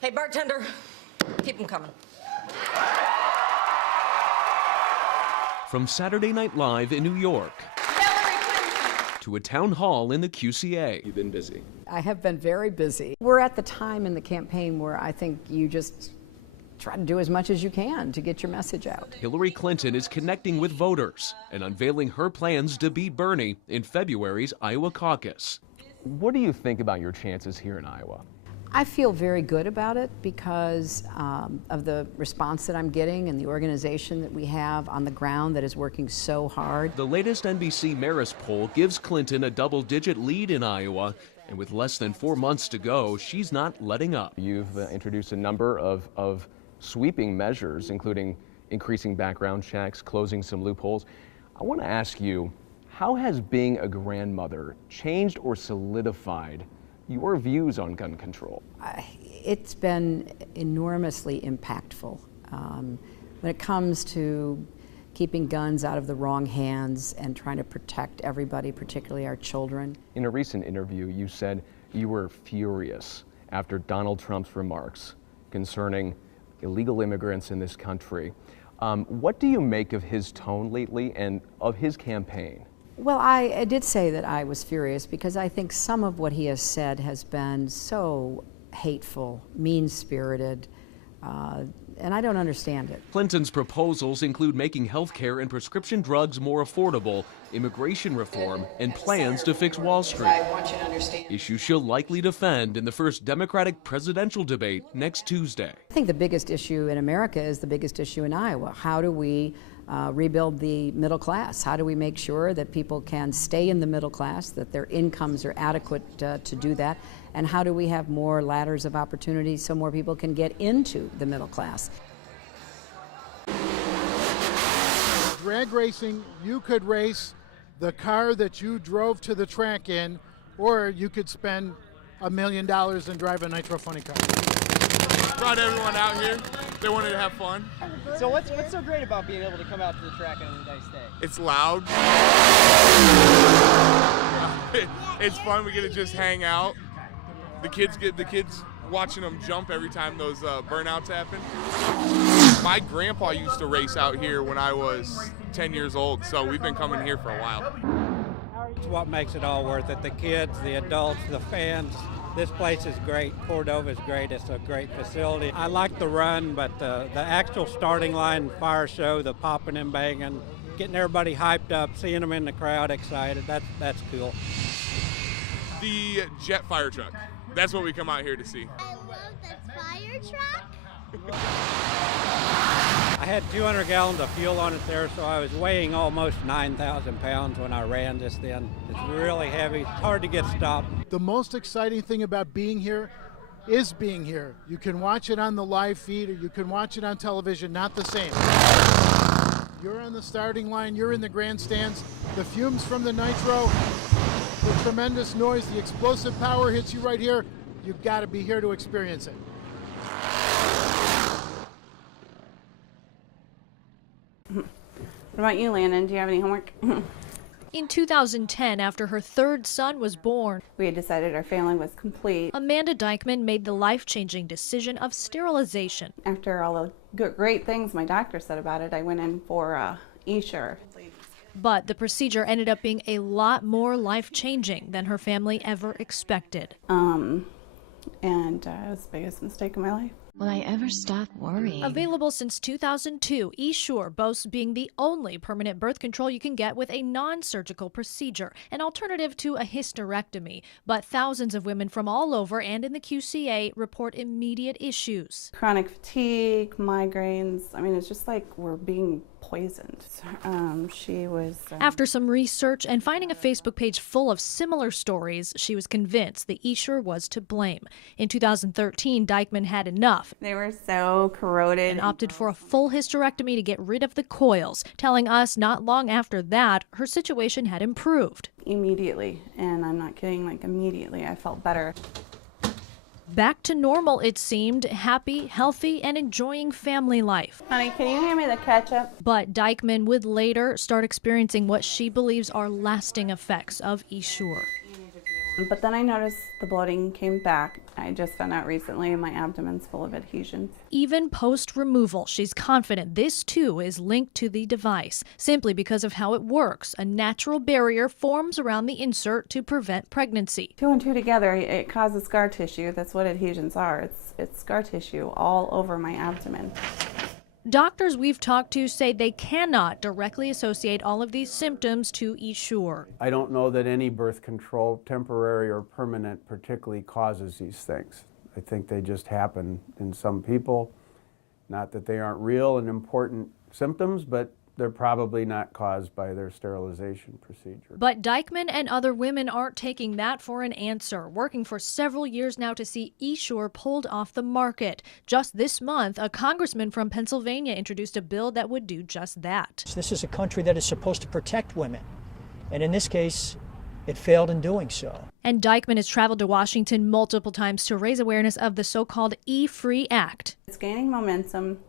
Hey, bartender, keep them coming. From Saturday Night Live in New York to a town hall in the QCA. You've been busy. I have been very busy. We're at the time in the campaign where I think you just try to do as much as you can to get your message out. Hillary Clinton is connecting with voters and unveiling her plans to beat Bernie in February's Iowa caucus. What do you think about your chances here in Iowa? I feel very good about it because of the response that I'm getting and the organization that we have on the ground that is working so hard. The latest NBC Marist poll gives Clinton a double-digit lead in Iowa, and with less than 4 months to go, she's not letting up. You've introduced a number of sweeping measures, including increasing background checks, closing some loopholes. I want to ask you, how has being a grandmother changed or solidified your views on gun control? It's been enormously impactful. When it comes to keeping guns out of the wrong hands and trying to protect everybody, particularly our children. In a recent interview, you said you were furious after Donald Trump's remarks concerning illegal immigrants in this country. What do you make of his tone lately and of his campaign? Well, I did say that I was furious because I think some of what he has said has been so hateful, mean-spirited, and I don't understand it. Clinton's proposals include making health care and prescription drugs more affordable, immigration reform, and plans to fix Wall Street. I want you to understand. Issues she'll likely defend in the first Democratic presidential debate next Tuesday. I think the biggest issue in America is the biggest issue in Iowa. How do we rebuild the middle class? How do we make sure that people can stay in the middle class, that their incomes are adequate to do that? And how do we have more ladders of opportunity so more people can get into the middle class? Drag racing, you could race the car that you drove to the track in, or you could spend $1 million and drive a nitro funny car. Brought everyone out here. They wanted to have fun. So what's so great about being able to come out to the track on a nice day? It's loud. It's fun. We get to just hang out. The kids watching them jump every time those burnouts happen. My grandpa used to race out here when I was 10 years old, so we've been coming here for a while. It's what makes it all worth it. The kids, the adults, the fans. This place is great. Cordova is great. It's a great facility. I like the run, but the actual starting line fire show, the popping and banging, getting everybody hyped up, seeing them in the crowd excited, that's cool. The jet fire truck. That's what we come out here to see. I love the fire truck. I had 200 gallons of fuel on it there, so I was weighing almost 9,000 pounds when I ran this thing. It's really heavy. It's hard to get stopped. The most exciting thing about being here is being here. You can watch it on the live feed or you can watch it on television, not the same. You're on the starting line, you're in the grandstands, the fumes from the nitro, the tremendous noise, the explosive power hits you right here. You've got to be here to experience it. What about you, Landon? Do you have any homework? In 2010, after her third son was born, We had decided our family was complete. Amanda Dykman made the life-changing decision of sterilization. After all the great things my doctor said about it, I went in for E-Sure. But the procedure ended up being a lot more life-changing than her family ever expected. And it was the biggest mistake of my life. Will I ever stop worrying? Available since 2002, E-Sure boasts being the only permanent birth control you can get with a non-surgical procedure, an alternative to a hysterectomy. But thousands of women from all over and in the QCA report immediate issues. Chronic fatigue, migraines. I mean, it's just like we're being poisoned. She was... After some research and finding a Facebook page full of similar stories, she was convinced the E-Sure was to blame. In 2013, Dykman had enough. They were so corroded. And opted for a full hysterectomy to get rid of the coils, telling us not long after that, her situation had improved. Immediately, and I'm not kidding, like immediately, I felt better. Back to normal, it seemed, happy, healthy, and enjoying family life. Honey, can you hand me the ketchup? But Dykman would later start experiencing what she believes are lasting effects of E-Sure. But then I noticed the bloating came back. I just found out recently my abdomen's full of adhesions. Even post-removal, she's confident this too is linked to the device, simply because of how it works. A natural barrier forms around the insert to prevent pregnancy. 2 and 2 together, it causes scar tissue. That's what adhesions are. It's scar tissue all over my abdomen. Doctors we've talked to say they cannot directly associate all of these symptoms to Essure. I don't know that any birth control, temporary or permanent, particularly causes these things. I think they just happen in some people. Not that they aren't real and important symptoms, but they're probably not caused by their sterilization procedure. But Dykeman and other women aren't taking that for an answer, working for several years now to see Essure pulled off the market. Just this month, a congressman from Pennsylvania introduced a bill that would do just that. This is a country that is supposed to protect women, and in this case, it failed in doing so. And Dykeman has traveled to Washington multiple times to raise awareness of the so-called E-Free Act. It's gaining momentum.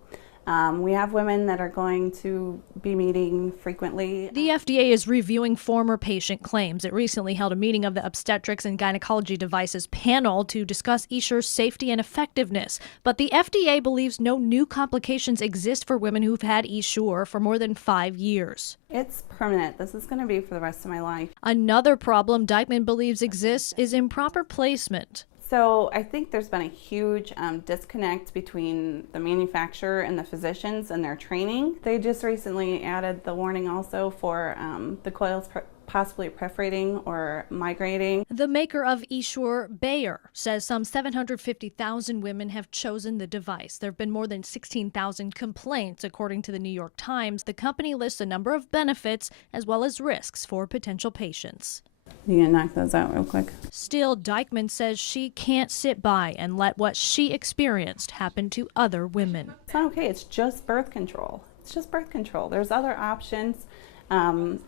We have women that are going to be meeting frequently. The FDA is reviewing former patient claims. It recently held a meeting of the Obstetrics and Gynecology Devices panel to discuss Essure's safety and effectiveness. But the FDA believes no new complications exist for women who've had Essure for more than 5 years. It's permanent. This is going to be for the rest of my life. Another problem Dykeman believes exists is improper placement. So I think there's been a huge disconnect between the manufacturer and the physicians and their training. They just recently added the warning also for the coils possibly perforating or migrating. The maker of Essure, Bayer, says some 750,000 women have chosen the device. There have been more than 16,000 complaints, according to the New York Times. The company lists a number of benefits as well as risks for potential patients. You gonna knock those out real quick? Still, Dykeman says she can't sit by and let what she experienced happen to other women. It's not okay. It's just birth control. It's just birth control. There's other options, and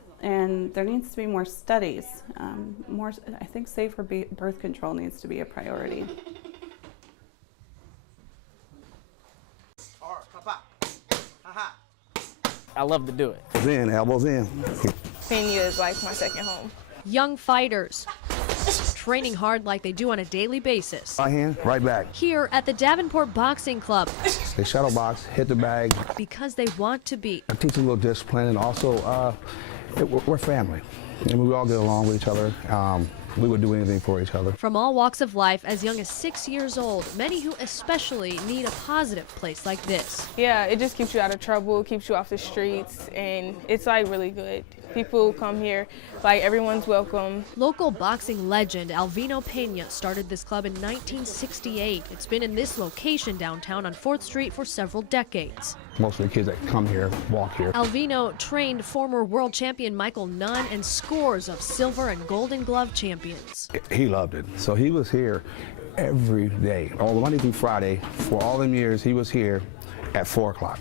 there needs to be more studies. I think safer birth control needs to be a priority. I love to do it. Elbows in. Kenya is like my second home. Young fighters training hard like they do on a daily basis. Right hand, right back. Here at the Davenport Boxing Club. They shadow box, hit the bag. Because they want to be. I teach a little discipline, and also we're family. And we all get along with each other. We would do anything for each other. From all walks of life, as young as 6 years old, many who especially need a positive place like this. Yeah, it just keeps you out of trouble, keeps you off the streets, and it's like really good. People come here, like everyone's welcome. Local boxing legend Alvino Pena started this club in 1968. It's been in this location downtown on 4th Street for several decades. Most of the kids that come here walk here. Alvino trained former world champion Michael Nunn and scores of silver and golden glove champions. He loved it. So he was here every day, all Monday through Friday. For all them years, he was here at 4 o'clock.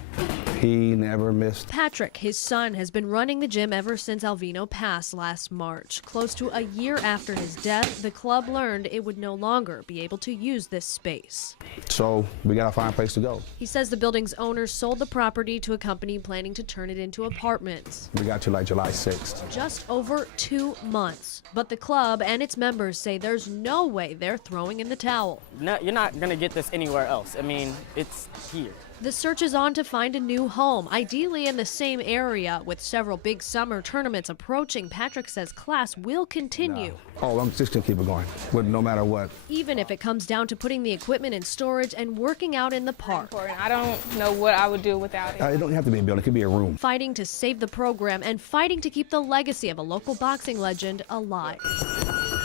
He never missed. Patrick, his son, has been running the gym ever since Alvino passed last March. Close to a year after his death, the club learned it would no longer be able to use this space. So we gotta find a place to go. He says the building's owner sold the property to a company planning to turn it into apartments. We got to like July 6th. Just over 2 months. But the club and its members say there's no way they're throwing in the towel. No, you're not going to get this anywhere else. I mean, it's here. The search is on to find a new home, ideally in the same area. With several big summer tournaments approaching, Patrick says class will continue. Oh, I'm just gonna keep it going, no matter what. Even if it comes down to putting the equipment in storage and working out in the park. I don't know what I would do without it. It don't have to be a building, it could be a room. Fighting to save the program and fighting to keep the legacy of a local boxing legend alive.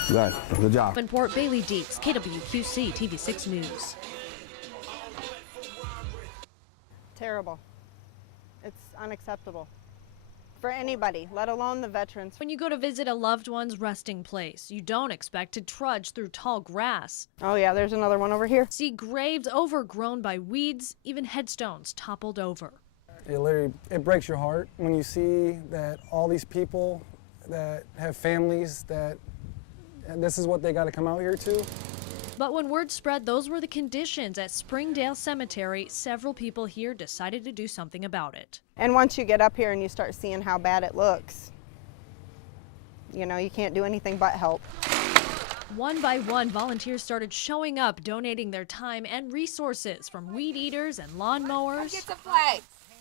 Good job. Davenport, Bailey Deeks, KWQC TV6 News. Terrible. It's unacceptable for anybody, let alone the veterans. When you go to visit a loved one's resting place, you don't expect to trudge through tall grass. Oh yeah, there's another one over here. See graves overgrown by weeds, even headstones toppled over. It breaks your heart when you see that all these people that have families and this is what they got to come out here to. But when word spread those were the conditions at Springdale Cemetery, several people here decided to do something about it. And once you get up here and you start seeing how bad it looks, you know, you can't do anything but help. One by one, volunteers started showing up, donating their time and resources, from weed eaters and lawnmowers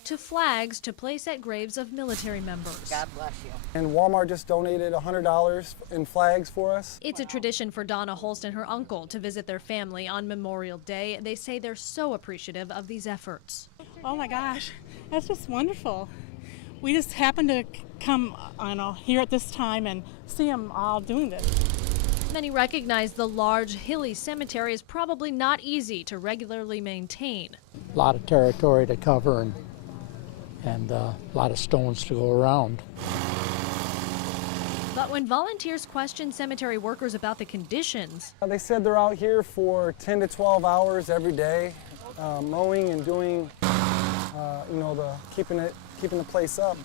to flags to place at graves of military members. God bless you. And Walmart just donated $100 in flags for us. It's a tradition for Donna Holst and her uncle to visit their family on Memorial Day. They say they're so appreciative of these efforts. Oh my gosh, that's just wonderful. We just happened to come here at this time and see them all doing this. Many recognize the large, hilly cemetery is probably not easy to regularly maintain. A lot of territory to cover and a lot of stones to go around. But when volunteers question cemetery workers about the conditions, They said they're out here for 10 to 12 hours every day, mowing and doing, keeping the place up.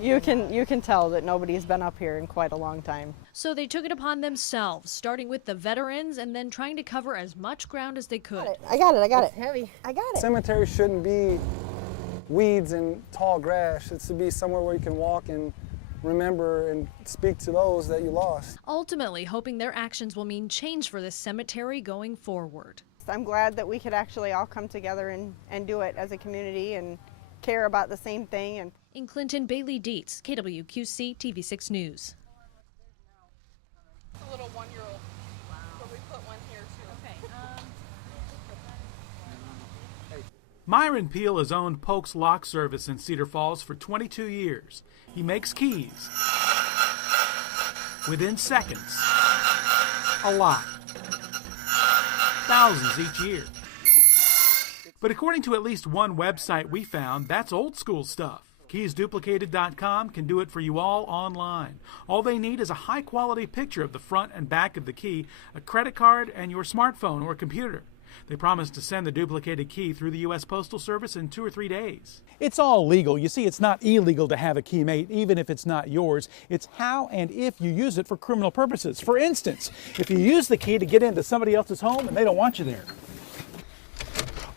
You can tell that nobody's been up here in quite a long time. so they took it upon themselves, starting with the veterans and then trying to cover as much ground as they could. I got it. It's heavy. I got it. Cemetery shouldn't be weeds and tall grass. It's to be somewhere where you can walk and remember and speak to those that you lost. Ultimately, hoping their actions will mean change for this cemetery going forward. I'm glad that we could actually all come together and do it as a community and care about the same thing. And in Clinton, Bailey Dietz, KWQC TV6 News. It's a little 1-year-old, but we put one here too. Okay. Myron Peel has owned Polk's Lock Service in Cedar Falls for 22 years. He makes keys within seconds. A lot. Thousands each year. But according to at least one website we found, that's old school stuff. KeysDuplicated.com can do it for you all online. All they need is a high-quality picture of the front and back of the key, a credit card, and your smartphone or computer. They promise to send the duplicated key through the U.S. Postal Service in 2 or 3 days. It's all legal. You see, it's not illegal to have a key made, even if it's not yours. It's how and if you use it for criminal purposes. For instance, if you use the key to get into somebody else's home and they don't want you there.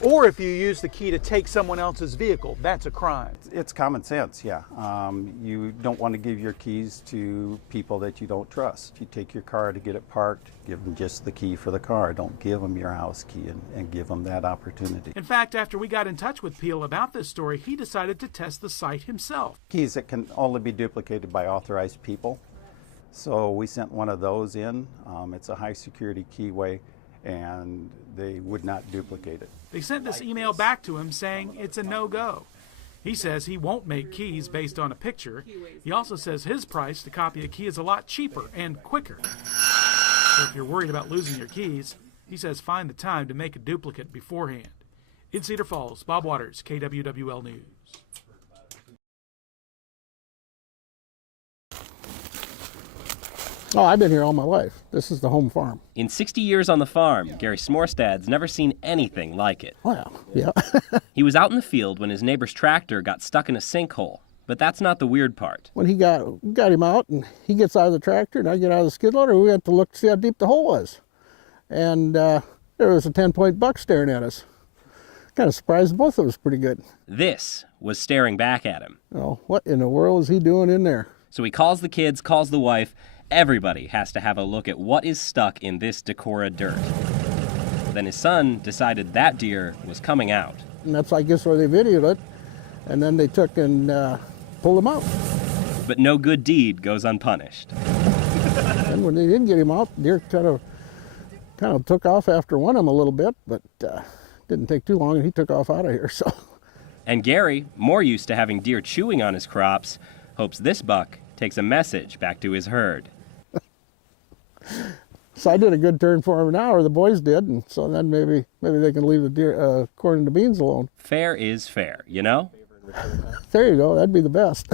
Or if you use the key to take someone else's vehicle, that's a crime. It's common sense, yeah. You don't want to give your keys to people that you don't trust. You take your car to get it parked, give them just the key for the car. Don't give them your house key and give them that opportunity. In fact, after we got in touch with Peel about this story, he decided to test the site himself. Keys that can only be duplicated by authorized people. So we sent one of those in. It's a high security keyway, and they would not duplicate it. They sent this email back to him saying it's a no-go. He says he won't make keys based on a picture. He also says his price to copy a key is a lot cheaper and quicker. So if you're worried about losing your keys, he says find the time to make a duplicate beforehand. In Cedar Falls, Bob Waters, KWWL News. Oh, I've been here all my life. This is the home farm. In 60 years on the farm, Gary Smorstad's never seen anything like it. Wow, yeah. He was out in the field when his neighbor's tractor got stuck in a sinkhole. But that's not the weird part. When he got him out, and he gets out of the tractor, and I get out of the skid loader, we had to look to see how deep the hole was. And there was a 10-point buck staring at us. Kind of surprised both of us pretty good. This was staring back at him. Oh, what in the world is he doing in there? So he calls the kids, calls the wife. Everybody has to have a look at what is stuck in this Decorah dirt. Then his son decided that deer was coming out. And that's, I guess, where they videoed it. And then they took and pulled him out. But no good deed goes unpunished. And when they did get him out, deer kind of took off after one of them a little bit, but didn't take too long, and he took off out of here. So. And Gary, more used to having deer chewing on his crops, hopes this buck takes a message back to his herd. So I did a good turn for him now, or the boys did, and so then maybe they can leave the deer, corn and the beans alone. Fair is fair, you know? There you go, that'd be the best.